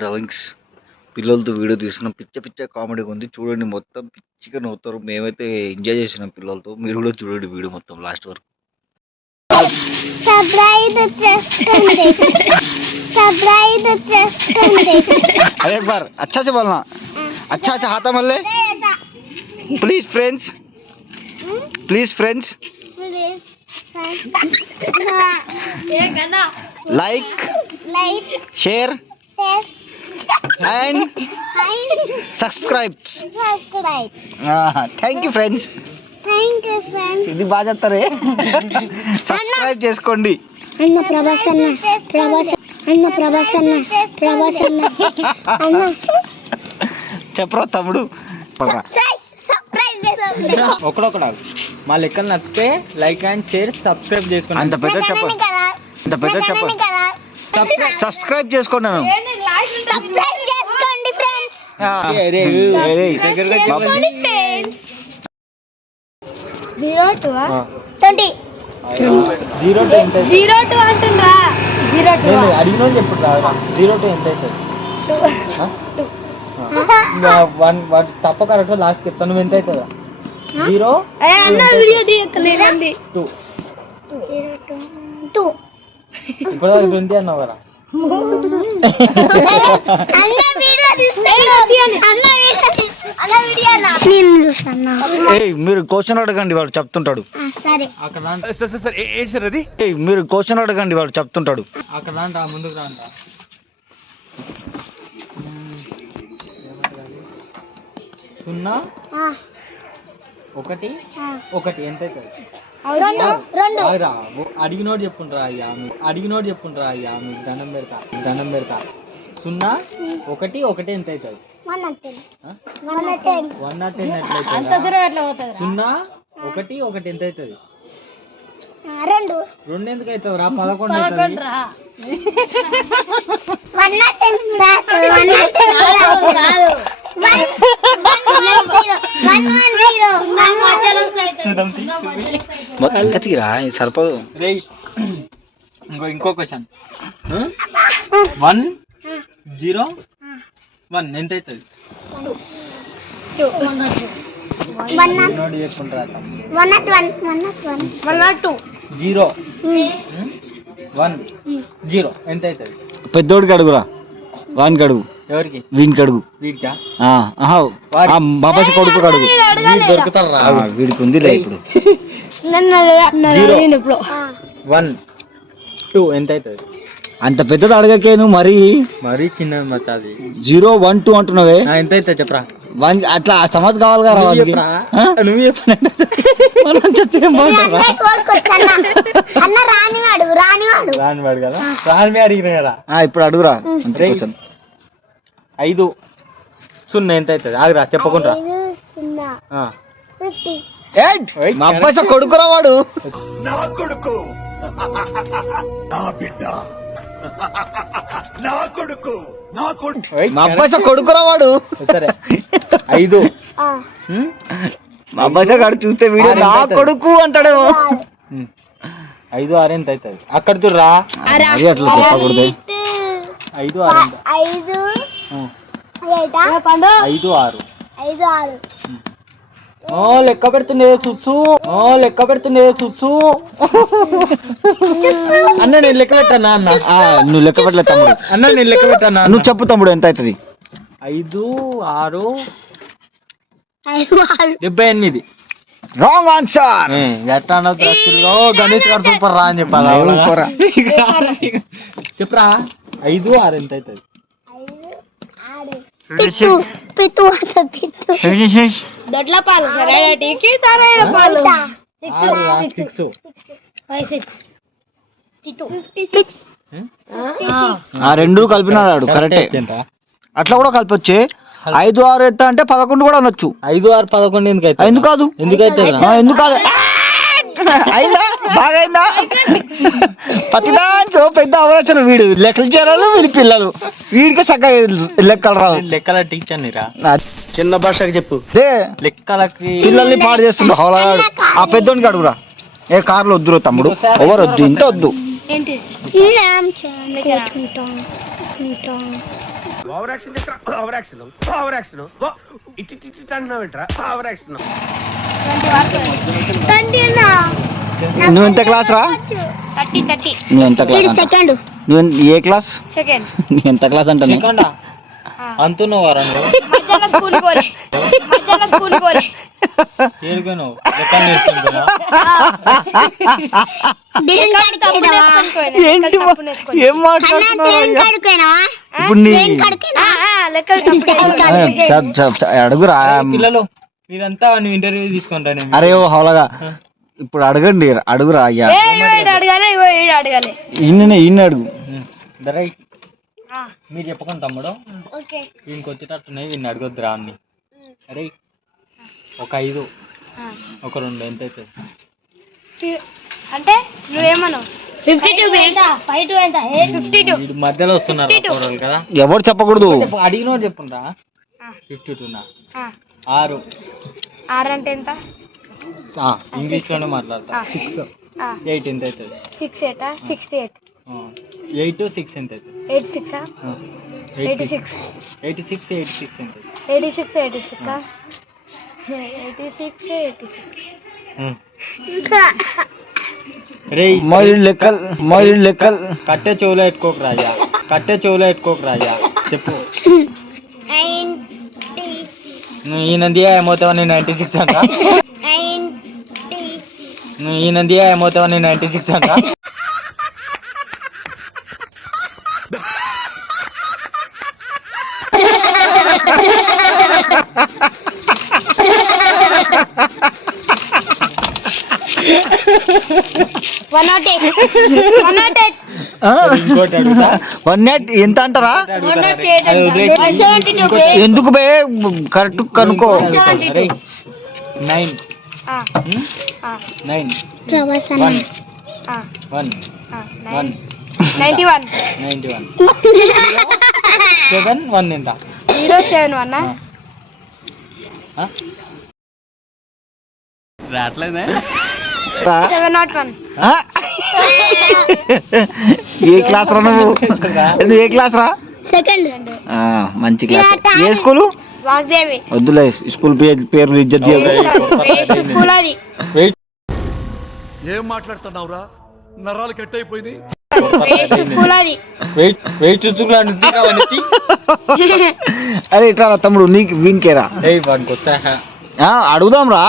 Drawings పిల్లలతో video తీస్తున్నాం. పిచ్చ కామెడీగా ఉంది చూడండి. మొత్తం పిచ్చిగా నవ్వుతారు. మేమైతే ఎంజాయ్ చేసినాం పిల్లలతో. మీరు కూడా చూడండి వీడియో మొత్తం లాస్ట్ వరకు. अरे एक बार अच्छा से बोलना. अच्छा से हाथा मल्ले. Please friends. like share and subscribe. Thank you friends. ఇది బాగా చెప్తారే. సబ్స్క్రైబ్ చేసుకోండి. అన్న ప్రభాస్ అన్న చెప్పరా తమ్ముడు. ఒకడొకడు మా లెక్కలు నచ్చితే లైక్ అండ్ షేర్ సబ్స్క్రైబ్ చేసుకోండి. అంత పెద్ద చెప్ప సబ్స్క్రైబ్ చేసుకోండి. అడిగిన చెప్పు 0 to ఎంత అవుతుంది? తప్ప కరెక్ట్ లాస్ట్ చెప్తాను. నువ్వు ఎంత అవుతుందా? 0 ఇప్పుడు 20 అన్నావు కదా. మీరు క్వశ్చన్ అడగండి వాడు చెప్తుంటాడు. మీరు క్వశ్చన్ అడగండి వాడు చెప్తుంటాడు. అక్కడ ముందుకు రాంట. 0 1 1 ఎంత అవుతుంది? అడిగినోడు చెప్పుంటారా అయ్యా మీకు దండం పెడతా. 0 1 1 ఎంత అవుతుంది? 110 ఎట్లయితుంది? 0 1 1 ఎంత అవుతుంది? 2 ఎందుకు అవుతావు రా? 11 సరిపోదు. ఇంకో క్వశ్చన్. 1 0 1 ఎంత అవుతుంది? 0 1 0 ఎంత అవుతుంది? పెద్దోడికి అడుగురా. వానికి అడుగు. ఎవరికి? వీనికి అడుగు. వీడికా? బాబాసి కొడుకు అడుగు. దొరుకుతారా? వీడికి ఉందిలే ఇప్పుడు. 1 2 ఎంత అవుతుంది? అంత పెద్దది అడగకే నువ్వు. మరీ చిన్నది మచ్చాది. 0 1 2 అంటున్నావే. ఎంత అవుతుంది చెప్పరా? వానికి అట్లా సమజ్ కావాలి కదా. నువ్వు రానివాడు కదా. రాని అడిగిన కదా. ఇప్పుడు అడుగురా. 5 0 ఎంత అవుతుంది? ఆగురా చెప్పకుండా. మా అబ్బాయి కొడుకురా వాడు. నా కొడుకు నా బిడ్డ నా కొడుకు మా అబ్బాయి కొడుకురా వాడు. సరే 5 మా అబ్బాయి గారు చూస్తే వీడియో నా కొడుకు అంటాడేమో. 5 6 ఎంత అవుతుంది? అక్కడ చూడరా. అట్లా చెప్పకూడదు. 5 6 లెక్క పెడుతుండే చూసు. అన్న నేను లెక్క పెట్టానా? అన్న నువ్వు లెక్క పెట్టలే తమ్ముడు. అన్న నేను లెక్క పెట్టానా? నువ్వు చెప్పు తమ్ముడు ఎంత అవుతుంది? 5 6 78. Wrong answer. ఎట్లా గణేష్ గారు సూపర్ రా అని చెప్పాలా? చెప్పరా. 5 6 ఎంత అవుతుంది? 2 కలిపినాడు కరెక్ట్. అట్లా కూడా కలిపొచ్చే. 5 6 ఎత్తా అంటే 11 కూడా అనొచ్చు. 5 6 11 ఎందుకు అయితే? ఎందుకు కాదు? ఎందుకైతే అయిందా? బాగా అయిందా? ప్రతిదానికి పెద్ద అవరచన. వీడు లెక్కలు చేయాలి. వీడి పిల్లలు వీడికి చక్కగా లెక్కలు రావు. లెక్కల టీచర్ రా. చిన్న భాషకి చెప్పు. లెక్కలకి పిల్లల్ని పాడు చేస్తుండ్రు. హోలాడు. ఆ పెద్దోనికి అడుగురా. ఏ కార్లో వద్దురు తమ్ముడు. ఎవరు వద్దు. ఇంత వద్దు. Over action over action over action ఇట్టి అంటున్నావు ఏంట్రా ఓవర్ యాక్షన్. నువ్వు ఎంత క్లాస్ రా? నువ్వు ఎంత క్లాస్? సెకండ్. నువ్వు ఏ క్లాస్? సెకండ్. నువ్వు ఎంత క్లాస్ అంటాను? సెకండా అంటున్నావు వారా నువ్వు ఏడుగా నువ్వు ఎక్కడ నేర్చుకుంటున్నా ఏం మాట్లాడుతున్నావు? అడుగురా పిల్లలు మీరంతా ఇంటర్వ్యూ తీసుకుంటా నేను. అరే ఓ హౌలగా ఇప్పుడు అడగండి, అడుగురా అయ్యా. ఈయన అడుగు. మీరు చెప్పకుండా తమ్ముడు వీనికి వచ్చేటట్టున్నాయి, వీడిని అడగొద్దురా అన్ని. అరే ఒక 5 ఒక 2 ఎంత అవుతుంది అంటే నువ్వేమన్నావు? 52 వీడు మధ్యలో వస్తున్నారు కూరలు కదా. ఎవరు చెప్పకూడదు, అడిగిన చెప్పుండ్రా. 52 6 అంటే ఎంత? ఇంగ్లీష్ లోనే మాట్లాడతా. 6 8 ఎంత అవుతుంది? 6 8 68 8 6 ఎంత అవుతుంది? 86 86 86 86 ఎంత అవుతుంది? 86 86 రే లెక్కలు కట్టే చెవులో ఎట్టుకోకరా అయ్యా, కట్టే చెవులో ఎట్టుకోకరా అయ్యా. చెప్పు. ఈయనందియా ఏమవుతావని 96 అంట. ఈయనందియా ఏమవుతావని 96 అంట. ఇంకోటి అడుగుతా. 108 ఎంత అంటారా? ఎందుకు బే కరెక్ట్ కనుక్కో. 9 9 1 1 1 91 91 7 1 ఎంత? 071 రాట్లేదా? 701 ఏ క్లాస్ రా నువ్వు? ఏ క్లాస్ రా? సెకండ్. మంచి క్లాస్. ఏ స్కూలు? వాగ్దేవి. వద్దులే స్కూల్ పేరు ఇజ్జత్ స్కూల్ అది. ఏం మాట్లాడుతున్నావురా? నరాలు కట్ అయిపోయింది. స్కూల్ అది. వెయిట్ అరే ఇట్లా తమ్ముడు నీకు వీనికేరా అడుగుదాం రా.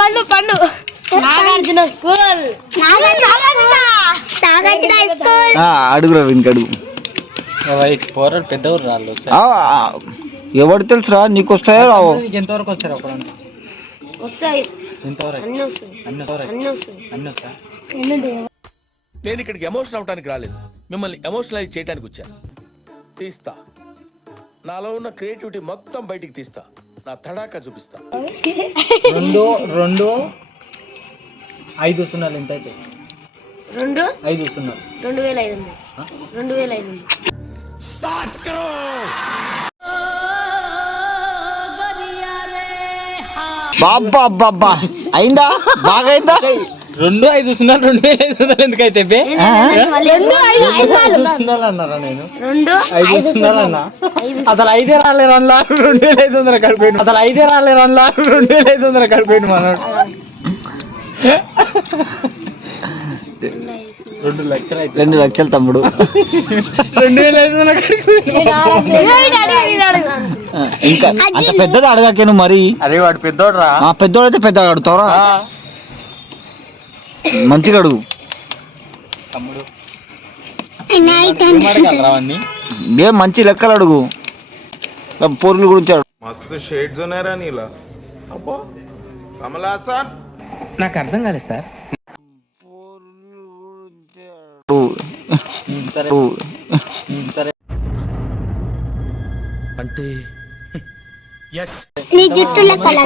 పండు నాగార్జున స్కూల్. అడుగురా వీనికి అడుగు. పోరాడు పెద్ద ఊరు రాళ్ళు. ఎవరు తెలుసురా నీకు వస్తాయో రావు? ఎంతవరకు వస్తారు అప్పుడు? వస్తాయి. ఎంతవరకు? అన్ని వస్తా. నేను ఇక్కడికి ఎమోషనల్ అవడానికి రాలేదు, మిమ్మల్ని ఎమోషనలైజ్ చేయడానికి వచ్చాను. తీస్తా, నాలో ఉన్న క్రియేటివిటీ మొత్తం బయటికి తీస్తా, నా తడాకా చూపిస్తా. 2 5 సున్నాలు ఎంత అయితే? 5 సున్నాలు 2500 బాబ్బా అయిందా? బాగా అయిందా? 2 5 సున్నాలు 2500 ఎందుకైతే? 2 సున్నాలు అన్నారా? నేను 5 సున్నాలు అన్నా. అసలు 5 రాలేదు 2500 కడిపోయింది. అసలు 5 రాలేదు 2500 కడిపోయింది మనోడు. 2 లక్షలు అయితే 2 లక్షలు తమ్ముడు. 2500 ఇంకా అంత పెద్దది అడగాకేను మరి. అదే వాడు పెద్దోడు రా. పెద్దోడు అయితే పెద్దగా అడుగుతావరా? మంచిగా అడుగు తమ్ముడు. ఏం మంచి లెక్కలు అడుగు. పోర్ల గురించి అడుగు. మస్తు షేడ్స్ ఉన్నారా నీలా? అబ్బో కమలాసన్. నాకు అర్థం కాలేదు సార్. అంటే నీ జుట్టు లెక్కలు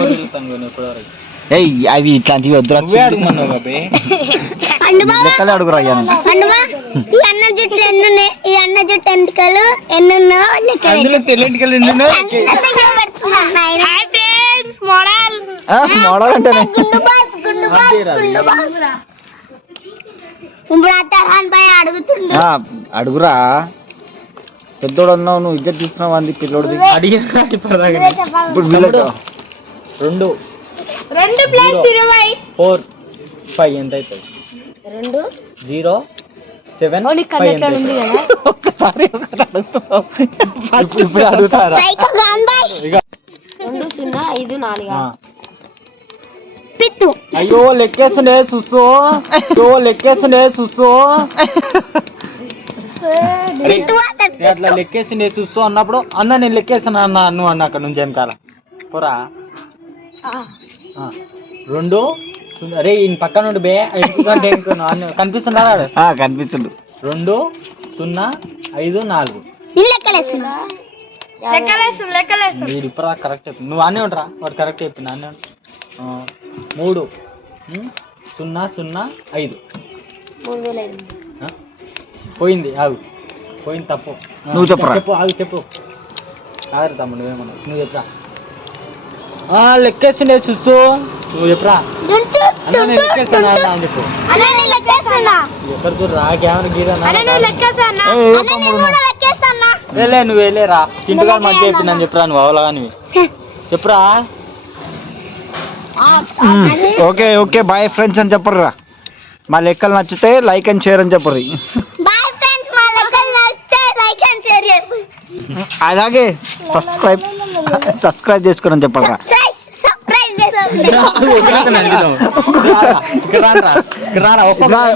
అవి ఇట్లాంటివి వద్దురా. లెక్కలే అడుగురా. ఈ అన్న జుట్టు ఎన్నున్నాయి? ఈ అన్న జుట్టు ఎంటికలు ఎన్నున్నా? మోడల్ అంటేనే ఇప్పుడు అత్తహాన్ పై అడుగుతుండే. అడుగురా. పెద్దోడు అన్నావు, నువ్వు ఇజ్జత్ తీసుకున్నావు అంది పిల్లోడిది. అడిగినా ఇప్పటిదాకా ఇప్పుడు వీళ్ళకి 2 2 ప్లస్ 20 4 5 ఎంత అవుతుంది? 2 0 7 ఒక్కసారి ఇప్పుడు అడుగుతారా? సైకో గాంబాయ్ ఇక 2 0 5 4 పిత్తు అయ్యో లెక్కేస్తుండే సుస్సు, పిత్తు నేను అట్లా లెక్కేసిండే చూస్తూ అన్నప్పుడు అన్న నేను లెక్కేసాను అన్న నువ్వు అన్న అక్కడ నుంచి వెనకాల పోరా. 2 అరే ఈయన పక్కన నుండి బే కనిపిస్తుందా? కనిపిస్తుండు. 2 0 5 4 లెక్కలేస్తున్నా మీరు ఇప్పుడు కరెక్ట్ చెప్పింది. నువ్వు అన్నీ ఉంటారా? వాడు కరెక్ట్ చెప్పింది అన్నీ 3 0 0 5 పోయింది. ఆగు, పోయింది తప్పు. నువ్వు చెప్పరా? చెప్పు, ఆగు చెప్పు. ఆగరు తమ్ముడు, నువ్వేమన్నా నువ్వు చెప్పరా. లెక్కేసిండే సుస్సు, నువ్వు చెప్పరా. అన్న నేను లెక్కేస్తాను అని చెప్పు. ఎక్కడికి రా కెమెరా గీరా నువ్వు వెళ్ళేరా. చింటుగా మధ్య చెప్పిందని చెప్పరా. నువ్వు అవలా కానీ చెప్పరా. ఓకే ఓకే బాయ్ ఫ్రెండ్స్ అని చెప్పరా. మా లెక్కలు నచ్చితే లైక్ అండ్ షేర్ అని చెప్పరు. అలాగే సబ్స్క్రైబ్ చేసుకోరని చెప్పరా.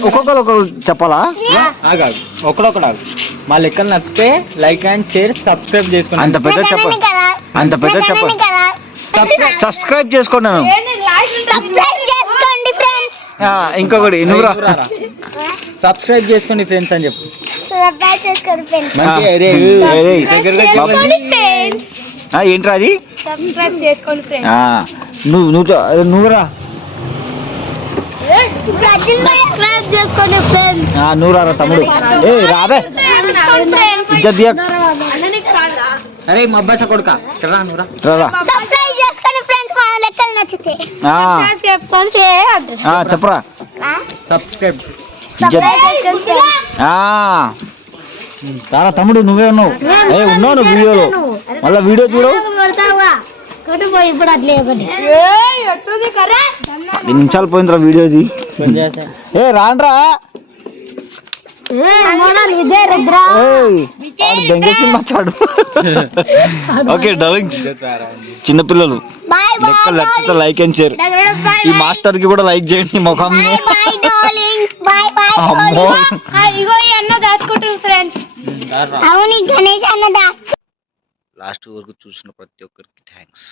ఒక్కొక్కరు ఒకరు చెప్పాలా? ఒకడొకడు. మా లెక్కలు నచ్చితే లైక్ అండ్ షేర్ సబ్స్క్రైబ్ చేసుకోండి. అంత పెద్ద చెప్పండి, అంత పెద్ద చెప్పండి. సబ్స్క్రైబ్ చేసుకోండి. ఇంకొకటి నువ్వు సబ్స్క్రైబ్ చేసుకోండి ఫ్రెండ్స్ అని చెప్పు. ఏంట్రా అది? నువ్వురా నువ్వు రారా తమ్ముడు. ఏ రాబే అరే మా అబ్బాయి కొడుక చెప్పరా. సబ్స్క్రైబ్ చాలా తమ్ముడు నువ్వే ఉన్నావు. ఉన్నావు నువ్వు వీడియోలో. మళ్ళీ వీడియో చూడు. 10 నిమిషాలు పోయిందిరా వీడియోది. రాండ్రా మాట్లాడు. ఓకే డర్లింగ్స్, చిన్నపిల్లలు లైక్ అండ్ షేర్. ఈ మాస్టర్ కి కూడా లైక్ చేయండి. ముఖం లాస్ట్ వరకు చూసిన ప్రతి ఒక్కరికి థ్యాంక్స్.